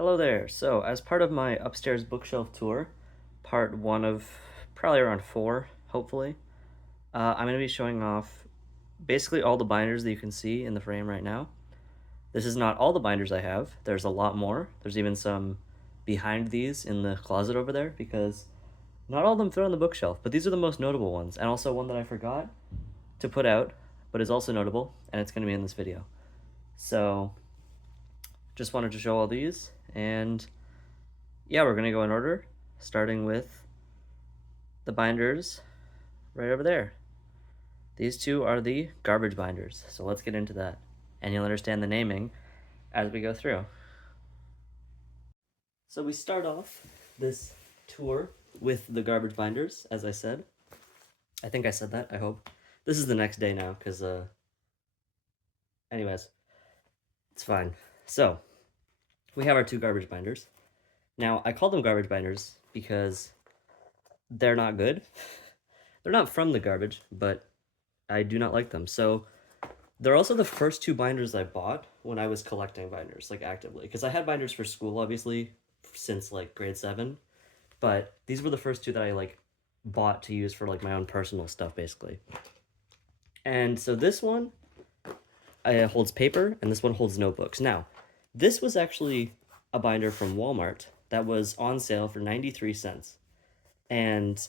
Hello there. So, as part of my upstairs bookshelf tour, part one of probably around four, hopefully, I'm going to be showing off basically all the binders that you can see in the frame right now. This is not all the binders I have, there's a lot more. There's even some behind these in the closet over there because not all of them fit on the bookshelf, but these are the most notable ones, and also one that I forgot to put out, but is also notable, and it's going to be in this video. So, just wanted to show all these, and yeah, we're gonna go in order, starting with the binders right over there. These two are the garbage binders, so let's get into that, and you'll understand the naming as we go through. So we start off this tour with the garbage binders, as I said. I think I said that, I hope. This is the next day now, because, anyways, it's fine. So, we have our two garbage binders. Now, I call them garbage binders because they're not good. They're not from the garbage, but I do not like them. So they're also the first two binders I bought when I was collecting binders, like actively. Because I had binders for school, obviously, since like grade 7. But these were the first two that I like bought to use for like my own personal stuff, basically. And so this one holds paper, and this one holds notebooks. Now, this was actually a binder from Walmart that was on sale for 93 cents. And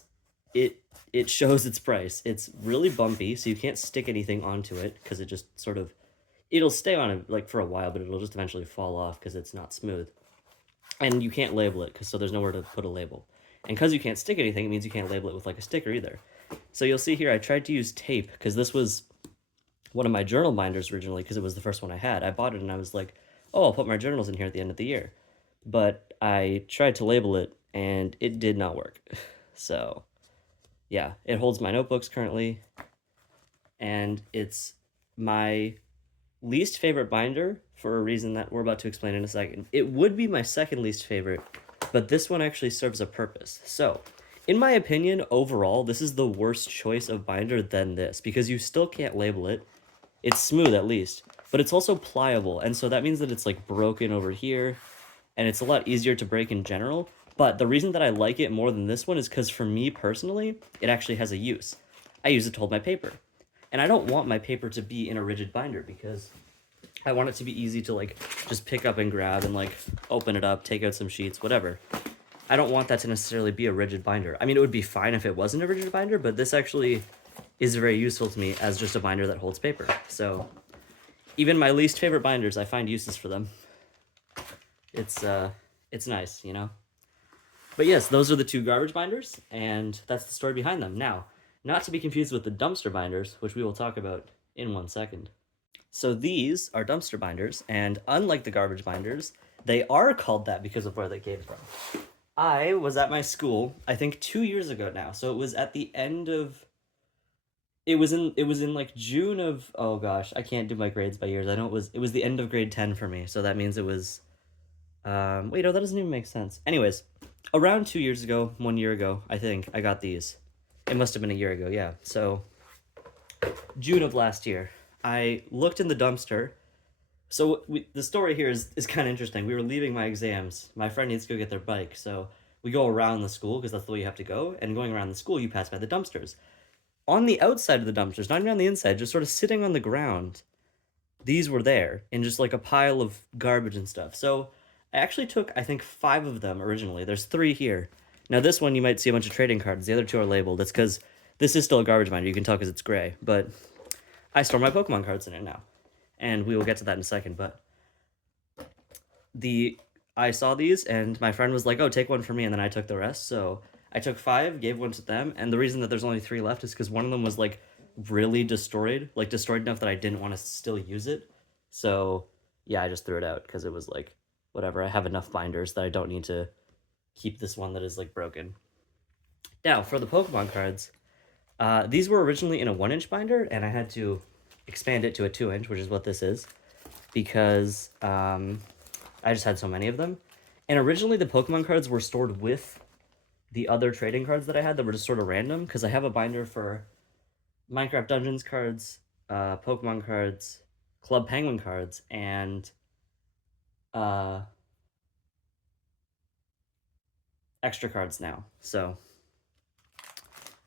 it shows its price. It's really bumpy, so you can't stick anything onto it because it just sort of it'll stay on it like for a while, but it'll just eventually fall off because it's not smooth. And you can't label it because so there's nowhere to put a label. And because you can't stick anything, it means you can't label it with like a sticker either. So you'll see here I tried to use tape because this was one of my journal binders originally because it was the first one I had. I bought it and I was like, oh, I'll put my journals in here at the end of the year. But I tried to label it and it did not work. So yeah, it holds my notebooks currently, and it's my least favorite binder for a reason that we're about to explain in a second. It would be my second least favorite, but this one actually serves a purpose. So, in my opinion, overall, this is the worst choice of binder than this because you still can't label it. It's smooth at least, but it's also pliable, and so that means that it's like broken over here, and it's a lot easier to break in general. But the reason that I like it more than this one is because for me personally, it actually has a use. I use it to hold my paper. And I don't want my paper to be in a rigid binder because I want it to be easy to like just pick up and grab and like open it up, take out some sheets, whatever. I don't want that to necessarily be a rigid binder. I mean, it would be fine if it wasn't a rigid binder, but this actually is very useful to me as just a binder that holds paper. So even my least favorite binders, I find uses for them. It's nice, you know? But yes, those are the two garbage binders, and that's the story behind them. Now, not to be confused with the dumpster binders, which we will talk about in 1 second. So these are dumpster binders, and unlike the garbage binders, they are called that because of where they came from. I was at my school, I think 2 years ago now. So it was at the end of it was in like June of oh gosh, I can't do my grades by years. I know it was the end of grade 10 for me. So that means it was wait, no, that doesn't even make sense. Anyways, around 2 years ago, 1 year ago, I think I got these. It must have been a year ago, yeah. So June of last year, I looked in the dumpster. So the story here is kind of interesting. We were leaving my exams. My friend needs to go get their bike, so we go around the school because that's the way you have to go. And going around the school, you pass by the dumpsters. On the outside of the dumpsters, not even on the inside, just sort of sitting on the ground, these were there in just like a pile of garbage and stuff. So I actually took, I think, 5 of them originally. There's 3 here. Now, this one you might see a bunch of trading cards. The other 2 are labeled. It's because this is still a garbage binder. You can tell because it's gray. But I store my Pokemon cards in it now. And we will get to that in a second. But I saw these and my friend was like, oh, take one for me. And then I took the rest. So I took 5, gave one to them. And the reason that there's only 3 left is because one of them was like really destroyed, like destroyed enough that I didn't want to still use it. So yeah, I just threw it out because it was like, whatever. I have enough binders that I don't need to keep this one that is like broken. Now for the Pokemon cards, these were originally in a 1-inch binder, and I had to expand it to a 2-inch, which is what this is, because I just had so many of them. And originally the Pokemon cards were stored with the other trading cards that I had that were just sort of random, because I have a binder for Minecraft Dungeons cards, Pokemon cards, Club Penguin cards, and extra cards now. So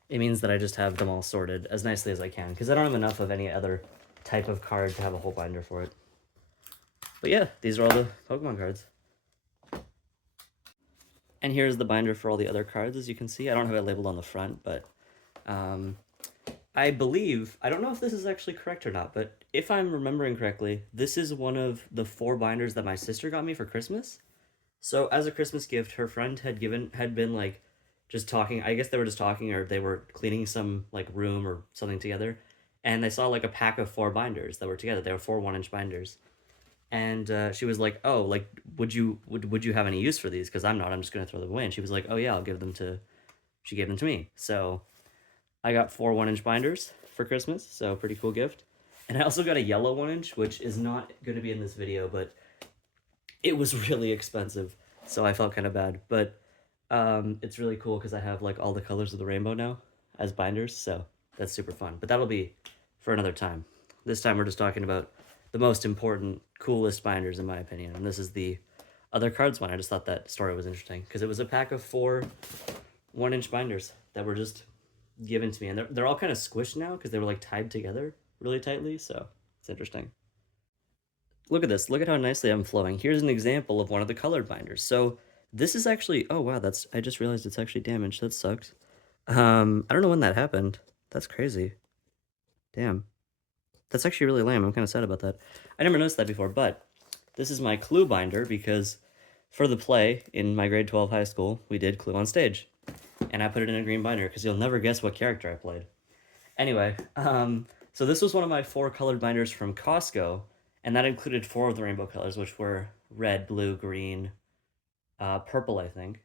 it means that I just have them all sorted as nicely as I can, because I don't have enough of any other type of card to have a whole binder for it. But yeah, these are all the Pokemon cards. And here's the binder for all the other cards, as you can see. I don't have it labeled on the front, but I believe, I don't know if this is actually correct or not, but if I'm remembering correctly, this is one of the 4 binders that my sister got me for Christmas. So as a Christmas gift, her friend had been like just talking. I guess they were just talking, or they were cleaning some like room or something together, and they saw like a pack of 4 binders that were together. They were 4 1-inch binders, and she was like, "Oh, like would you have any use for these? Because I'm not. I'm just gonna throw them away." And she was like, "Oh yeah, I'll give them to." She gave them to me. So I got 4 1-inch binders for Christmas. So pretty cool gift. And I also got a yellow 1-inch, which is not going to be in this video, but it was really expensive, so I felt kind of bad. But it's really cool because I have like all the colors of the rainbow now as binders, so that's super fun. But that'll be for another time. This time we're just talking about the most important, coolest binders in my opinion, and this is the other cards one. I just thought that story was interesting because it was a pack of 4 1-inch binders that were just given to me, and they're all kind of squished now because they were like tied together really tightly, so it's interesting. Look at this. Look at how nicely I'm flowing. Here's an example of one of the colored binders. So this is actually, oh wow, that's, I just realized it's actually damaged. That sucks. I don't know when that happened. That's crazy. Damn. That's actually really lame. I'm kind of sad about that. I never noticed that before, but this is my Clue binder because for the play in my grade 12 high school, we did Clue on stage. And I put it in a green binder because you'll never guess what character I played. Anyway, so this was one of my 4 colored binders from Costco, and that included 4 of the rainbow colors, which were red, blue, green, purple, I think.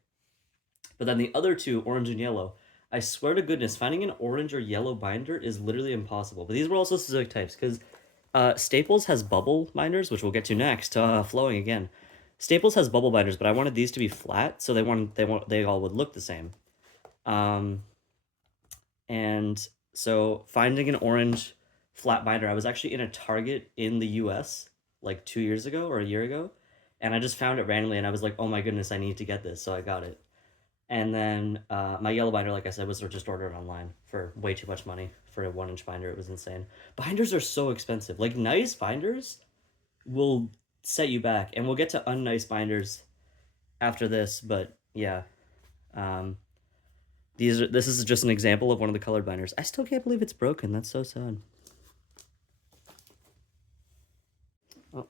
But then the other 2, orange and yellow, I swear to goodness, finding an orange or yellow binder is literally impossible. But these were also specific types, because Staples has bubble binders, which we'll get to next, flowing again. Staples has bubble binders, but I wanted these to be flat, so they all would look the same. And so finding an orange flat binder, I was actually in a Target in the US like 2 years ago or a year ago, and I just found it randomly, and I was like, oh my goodness, I need to get this, so I got it. And then my yellow binder, like I said, was just ordered online for way too much money for a 1-inch binder. It was insane. Binders are so expensive. Like, nice binders will set you back, and we'll get to unnice binders after this, but yeah. This is just an example of one of the colored binders. I still can't believe it's broken. That's so sad. Oh,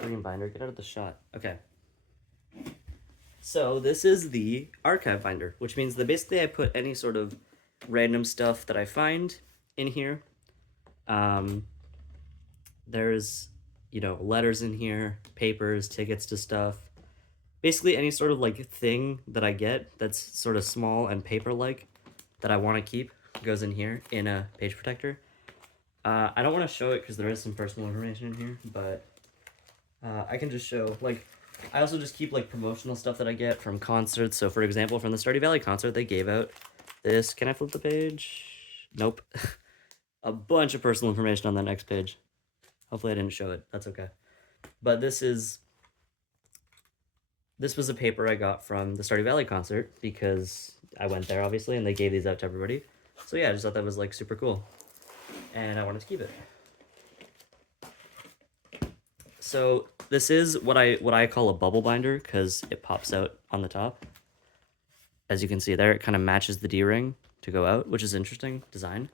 green binder, get out of the shot. Okay. So this is the archive binder, which means that basically I put any sort of random stuff that I find in here. There's, letters in here, papers, tickets to stuff. Basically any sort of like thing that I get that's sort of small and paper-like that I want to keep goes in here in a page protector. I don't want to show it because there is some personal information in here, but I can just show, like, I also just keep like promotional stuff that I get from concerts. So for example, from the Stardew Valley concert, they gave out this. Can I flip the page? Nope. A bunch of personal information on that next page. Hopefully I didn't show it. That's okay. But this was a paper I got from the Stardew Valley concert because I went there, obviously, and they gave these out to everybody. So yeah, I just thought that was like super cool, and I wanted to keep it. So this is what I call a bubble binder because it pops out on the top. As you can see there, it kind of matches the D-ring to go out, which is interesting design.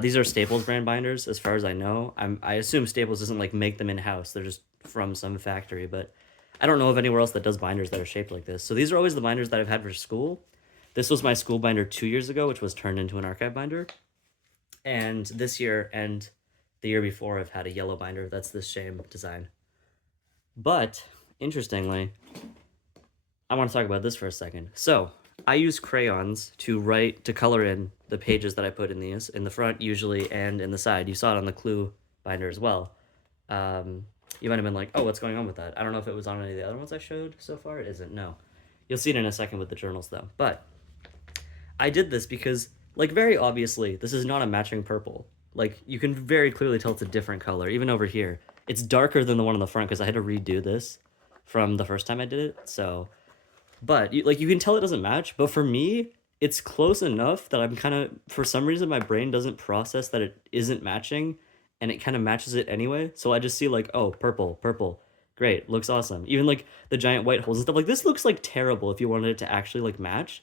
These are Staples brand binders, as far as I know. I assume Staples doesn't like make them in-house. They're just from some factory, but I don't know of anywhere else that does binders that are shaped like this. So these are always the binders that I've had for school. This was my school binder 2 years ago, which was turned into an archive binder. And this year and the year before, I've had a yellow binder. That's this same design. But, interestingly, I want to talk about this for a second. So, I use crayons to color in the pages that I put in these, in the front usually, and in the side. You saw it on the Clue binder as well. You might have been like, oh, what's going on with that? I don't know if it was on any of the other ones I showed so far. It isn't, no. You'll see it in a second with the journals, though. But I did this because, like, very obviously, this is not a matching purple. Like, you can very clearly tell it's a different color, even over here. It's darker than the one on the front because I had to redo this from the first time I did it, so But you can tell it doesn't match. But for me, it's close enough that I'm kind of, for some reason, my brain doesn't process that it isn't matching, and it kind of matches it anyway. So I just see like, oh, purple, purple, great, looks awesome. Even like the giant white holes and stuff. Like this looks like terrible if you wanted it to actually like match,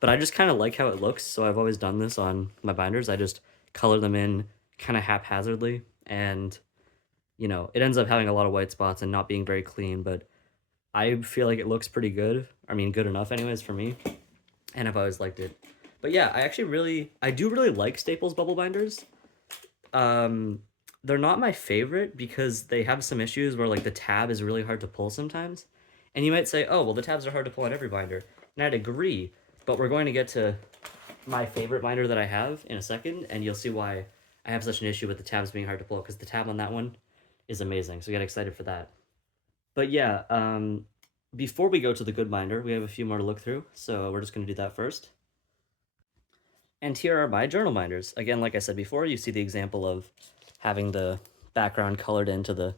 but I just kind of like how it looks. So I've always done this on my binders. I just color them in kind of haphazardly, and it ends up having a lot of white spots and not being very clean. But I feel like it looks pretty good. I mean, good enough, anyways, for me. And I've always liked it. But yeah, I do really like Staples bubble binders. Um, they're not my favorite because they have some issues where like the tab is really hard to pull sometimes. And you might say, oh, well, the tabs are hard to pull on every binder. And I'd agree, but we're going to get to my favorite binder that I have in a second, and you'll see why I have such an issue with the tabs being hard to pull, because the tab on that one is amazing. So get excited for that. But yeah, before we go to the good binder, we have a few more to look through. So we're just going to do that first. And here are my journal binders. Again, like I said before, you see the example of having the background colored into the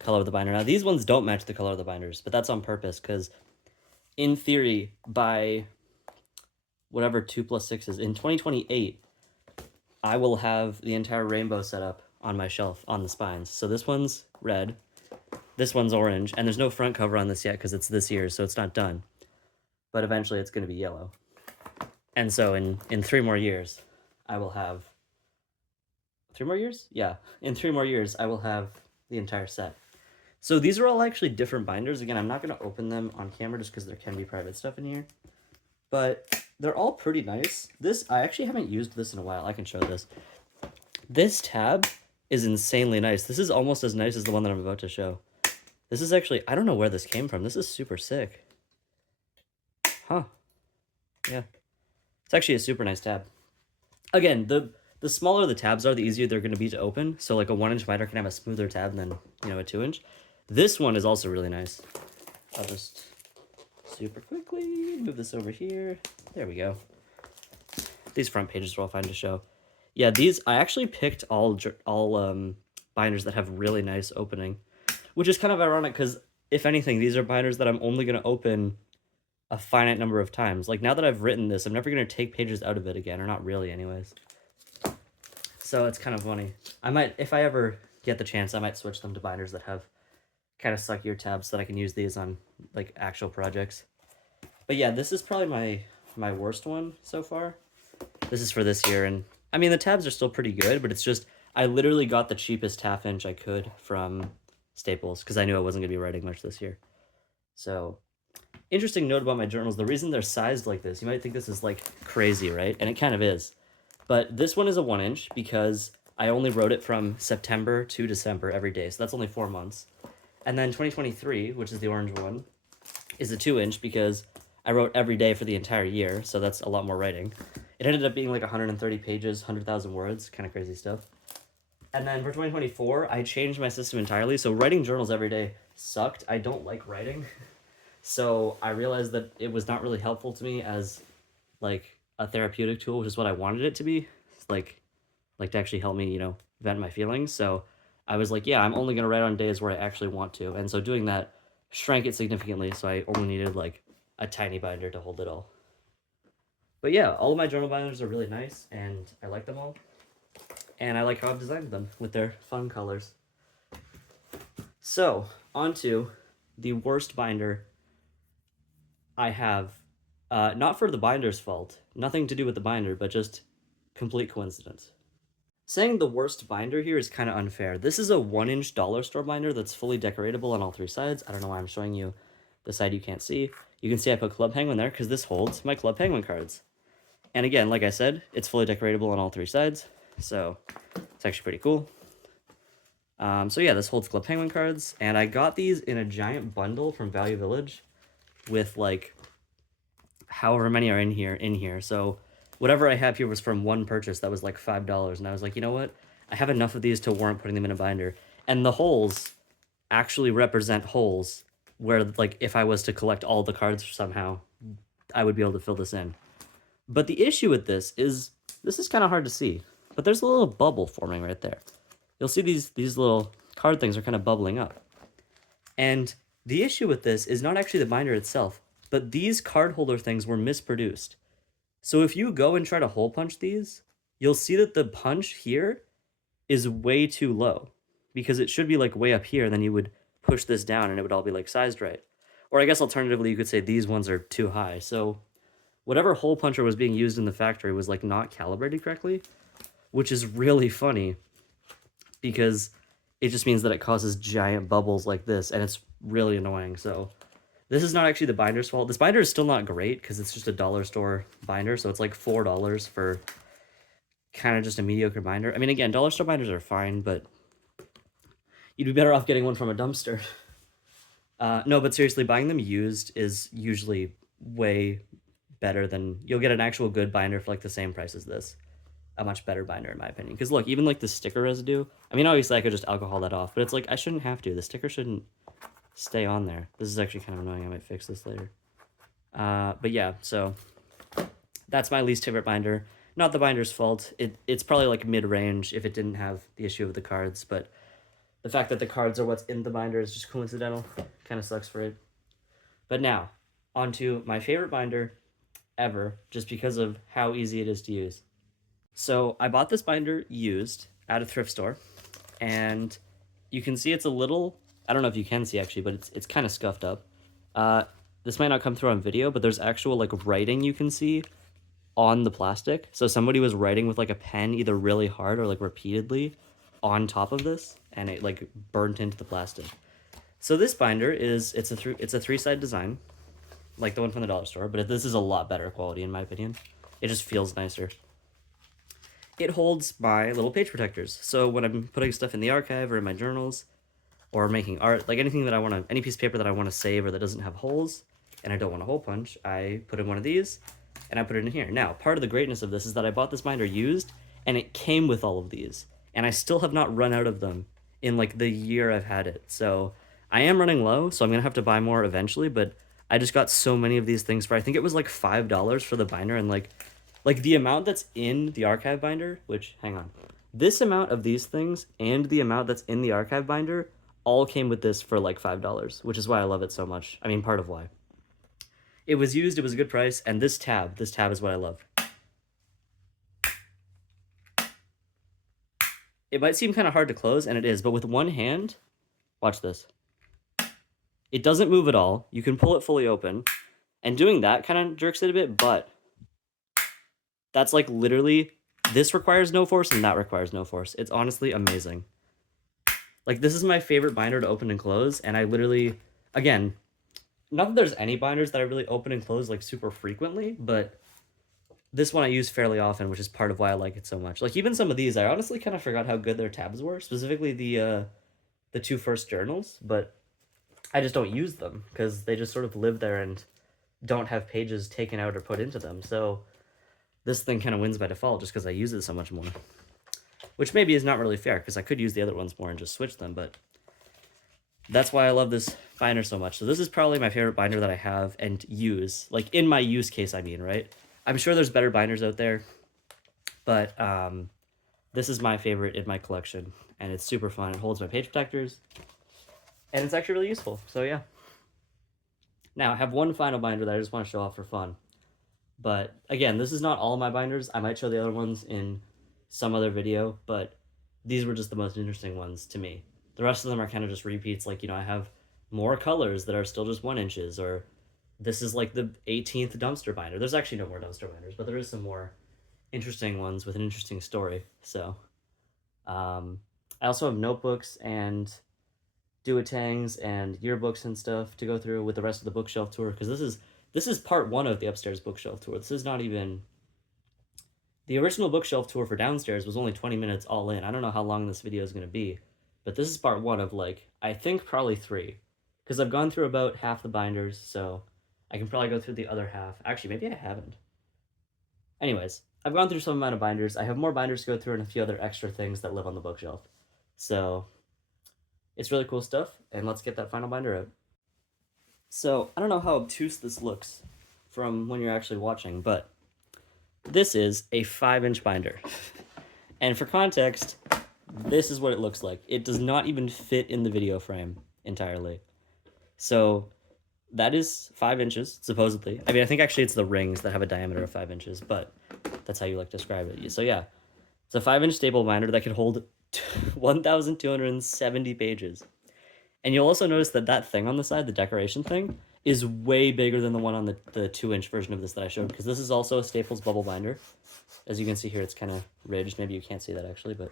color of the binder. Now, these ones don't match the color of the binders, but that's on purpose because in theory, by whatever 2 + 6 is, in 2028, I will have the entire rainbow set up on my shelf on the spines. So this one's red, this one's orange, and there's no front cover on this yet because it's this year, so it's not done. But eventually it's going to be yellow. And so in 3 more years, I will have 3 more years? Yeah, in 3 more years, I will have the entire set. So these are all actually different binders. Again, I'm not going to open them on camera just because there can be private stuff in here. But they're all pretty nice. This, I actually haven't used this in a while. I can show this. This tab is insanely nice. This is almost as nice as the one that I'm about to show. This is actually, I don't know where this came from. This is super sick. Huh. Yeah. It's actually a super nice tab. Again, the smaller the tabs are, the easier they're going to be to open. So like a 1-inch binder can have a smoother tab than, a 2-inch. This one is also really nice. I'll just super quickly move this over here. There we go. These front pages are all fine to show. Yeah, these, I actually picked all binders that have really nice opening, which is kind of ironic because if anything, these are binders that I'm only going to open a finite number of times. Like now that I've written this, I'm never going to take pages out of it again, or not really anyways. So it's kind of funny. I might, if I ever get the chance, I might switch them to binders that have kind of suckier tabs so that I can use these on like actual projects. But yeah, this is probably my worst one so far. This is for this year, and I mean the tabs are still pretty good, but it's just I literally got the cheapest 1/2 inch I could from Staples because I knew I wasn't gonna be writing much this year. So interesting note about my journals, the reason they're sized like this, you might think this is like crazy, right? And it kind of is. But this one is a 1-inch because I only wrote it from September to December every day. So that's only 4 months. And then 2023, which is the orange one, is a 2-inch because I wrote every day for the entire year. So that's a lot more writing. It ended up being like 130 pages, 100,000 words, kind of crazy stuff. And then for 2024, I changed my system entirely. So writing journals every day sucked. I don't like writing. So I realized that it was not really helpful to me as like a therapeutic tool, which is what I wanted it to be, like to actually help me, vent my feelings. So I was like, yeah, I'm only going to write on days where I actually want to. And so doing that shrank it significantly. So I only needed like a tiny binder to hold it all. But yeah, all of my journal binders are really nice and I like them all. And I like how I've designed them with their fun colors. So on to the worst binder I have, not for the binder's fault, nothing to do with the binder, but just complete coincidence. Saying the worst binder here is kind of unfair. This is a 1-inch dollar store binder that's fully decoratable on all 3 sides. I don't know why I'm showing you the side you can't see. You can see I put Club Penguin there because this holds my Club Penguin cards. And again, like I said, it's fully decoratable on all 3 sides, so it's actually pretty cool. So yeah, this holds Club Penguin cards, and I got these in a giant bundle from Value Village with like however many are in here. So whatever I have here was from one purchase that was like $5, and I was like, you know what? I have enough of these to warrant putting them in a binder. And the holes actually represent holes where like if I was to collect all the cards somehow, I would be able to fill this in. But the issue with this is kind of hard to see, but there's a little bubble forming right there. You'll see these little card things are kind of bubbling up. And the issue with this is not actually the binder itself. but these card holder things were misproduced. So if you go and try to hole punch these, you'll see that the punch here is way too low because it should be like way up here. Then you would push this down and it would all be like sized right. Or I guess alternatively, you could say these ones are too high. So whatever hole puncher was being used in the factory was like not calibrated correctly, which is really funny because it just means that it causes giant bubbles like this and it's really annoying. So this is not actually the binder's fault. This binder is still not great because it's just a dollar store binder. So it's like $4 for kind of just a mediocre binder. I mean, again, dollar store binders are fine, but you'd be better off getting one from a dumpster. No, but seriously, buying them used is usually way better than... You'll get an actual good binder for like the same price as this. A much better binder, in my opinion. Because look, even like the sticker residue... I mean, obviously I could just alcohol that off, but it's like, I shouldn't have to. The sticker shouldn't stay on there. This is actually kind of annoying. I might fix this later. But yeah, so that's my least favorite binder. Not the binder's fault. It's probably like mid-range if it didn't have the issue of the cards, but the fact that the cards are what's in the binder is just coincidental. Kind of sucks for it. But now, onto my favorite binder ever, just because of how easy it is to use. So I bought this binder used at a thrift store, and you can see it's a little... I don't know if you can see actually, but it's kind of scuffed up. This might not come through on video, but there's actual like writing you can see on the plastic. So somebody was writing with like a pen either really hard or like repeatedly on top of this, and it like burnt into the plastic. So this binder is it's a three-side design, like the one from the dollar store, but this is a lot better quality in my opinion. It just feels nicer. It holds my little page protectors. So when I'm putting stuff in the archive or in my journals or making art, like anything that I want to, any piece of paper that I want to save or that doesn't have holes and I don't want a hole punch, I put in one of these and I put it in here. Now, part of the greatness of this is that I bought this binder used and it came with all of these, and I still have not run out of them in like the year I've had it. So I am running low, so I'm gonna have to buy more eventually, but I just got so many of these things for, I think it was like $5 for the binder, and like the amount that's in the archive binder, which, hang on, this amount of these things and the amount that's in the archive binder all came with this for like $5, which is why I love it so much. I mean, part of why. It was used, it was a good price, and this tab is what I love. It might seem kind of hard to close, and it is, but with one hand, watch this. It doesn't move at all. You can pull it fully open, and doing that kind of jerks it a bit, but that's like literally, this requires no force and that requires no force. It's honestly amazing. Like, this is my favorite binder to open and close, and I literally, again, not that there's any binders that I really open and close like super frequently, but this one I use fairly often, which is part of why I like it so much. Like, even some of these, I honestly kind of forgot how good their tabs were, specifically the two first journals, but I just don't use them because they just sort of live there and don't have pages taken out or put into them. So this thing kind of wins by default just because I use it so much more, which maybe is not really fair because I could use the other ones more and just switch them, but that's why I love this binder so much. So this is probably my favorite binder that I have and use, like in my use case, I mean, right? I'm sure there's better binders out there, but this is my favorite in my collection, and it's super fun. It holds my page protectors, and it's actually really useful, so yeah. Now, I have one final binder that I just want to show off for fun, but again, this is not all of my binders. I might show the other ones in some other video, but these were just the most interesting ones to me. The rest of them are kind of just repeats, like, you know, I have more colors that are still just 1 inches, or this is like the 18th dumpster binder. There's actually no more dumpster binders, but there is some more interesting ones with an interesting story. So I also have notebooks and duotangs and yearbooks and stuff to go through with the rest of the bookshelf tour, because this is part 1 of the upstairs bookshelf tour. This is not even... The original bookshelf tour for downstairs was only 20 minutes all in. I don't know how long this video is going to be, but this is part 1 of, like, I think probably 3, because I've gone through about half the binders, so I can probably go through the other half. Actually, maybe I haven't. Anyways, I've gone through some amount of binders. I have more binders to go through and a few other extra things that live on the bookshelf. So it's really cool stuff, and let's get that final binder out. So I don't know how obtuse this looks from when you're actually watching, but this is a 5-inch binder. And for context, this is what it looks like. It does not even fit in the video frame entirely. So that is 5 inches, supposedly. I mean, I think actually it's the rings that have a diameter of 5 inches, but that's how you like to describe it. So yeah, it's a 5-inch staple binder that can hold 1,270 pages. And you'll also notice that that thing on the side, the decoration thing, is way bigger than the one on the 2-inch version of this that I showed, because this is also a Staples bubble binder. As you can see here, it's kind of ridged. Maybe you can't see that actually, but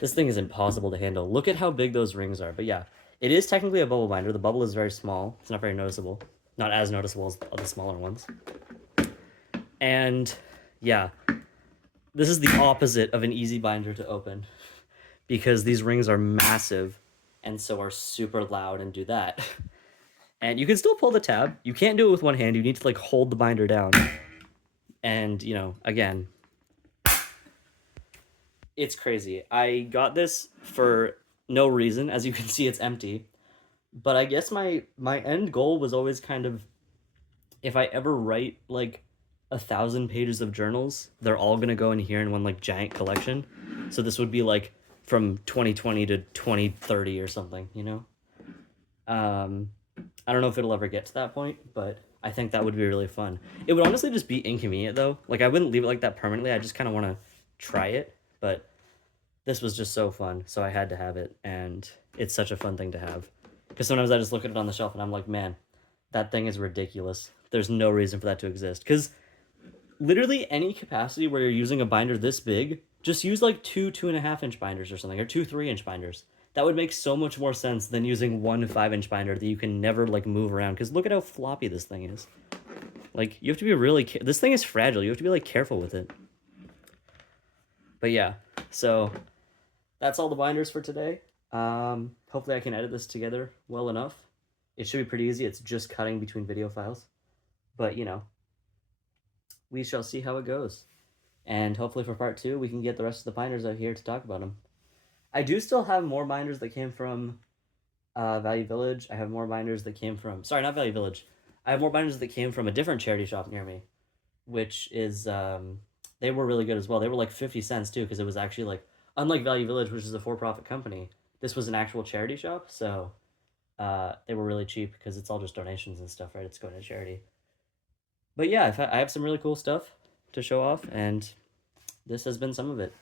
this thing is impossible to handle. Look at how big those rings are. But yeah, it is technically a bubble binder. The bubble is very small. It's not very noticeable. Not as noticeable as the smaller ones. And yeah, this is the opposite of an easy binder to open, because these rings are massive and so are super loud and do that. And you can still pull the tab. You can't do it with one hand. You need to like hold the binder down. And, you know, again, it's crazy. I got this for no reason. As you can see, it's empty. But I guess my end goal was always kind of, if I ever write like 1,000 pages of journals, they're all gonna go in here in one like giant collection. So this would be like from 2020 to 2030 or something, you know? I don't know if it'll ever get to that point, but I think that would be really fun. It would honestly just be inconvenient though. Like I wouldn't leave it like that permanently. I just kind of want to try it, but this was just so fun, so I had to have it, and it's such a fun thing to have. Because sometimes I just look at it on the shelf and I'm like, man, that thing is ridiculous. There's no reason for that to exist. Because literally any capacity where you're using a binder this big, just use like 2.5 inch binders or something, or 3-inch binders. That would make so much more sense than using 1 5-inch binder that you can never like move around. Because look at how floppy this thing is. Like you have to be really this thing is fragile. You have to be like careful with it. But yeah, so that's all the binders for today. Hopefully I can edit this together well enough. It should be pretty easy. It's just cutting between video files. But, you know, we shall see how it goes. And hopefully for part 2, we can get the rest of the binders out here to talk about them. I do still have more binders that came from Value Village. I have more binders that came from... Sorry, not Value Village. I have more binders that came from a different charity shop near me, which is... they were really good as well. They were like 50 cents too, because it was actually like... Unlike Value Village, which is a for-profit company, this was an actual charity shop, so they were really cheap because it's all just donations and stuff, right? It's going to charity. But yeah, I have some really cool stuff to show off, and this has been some of it.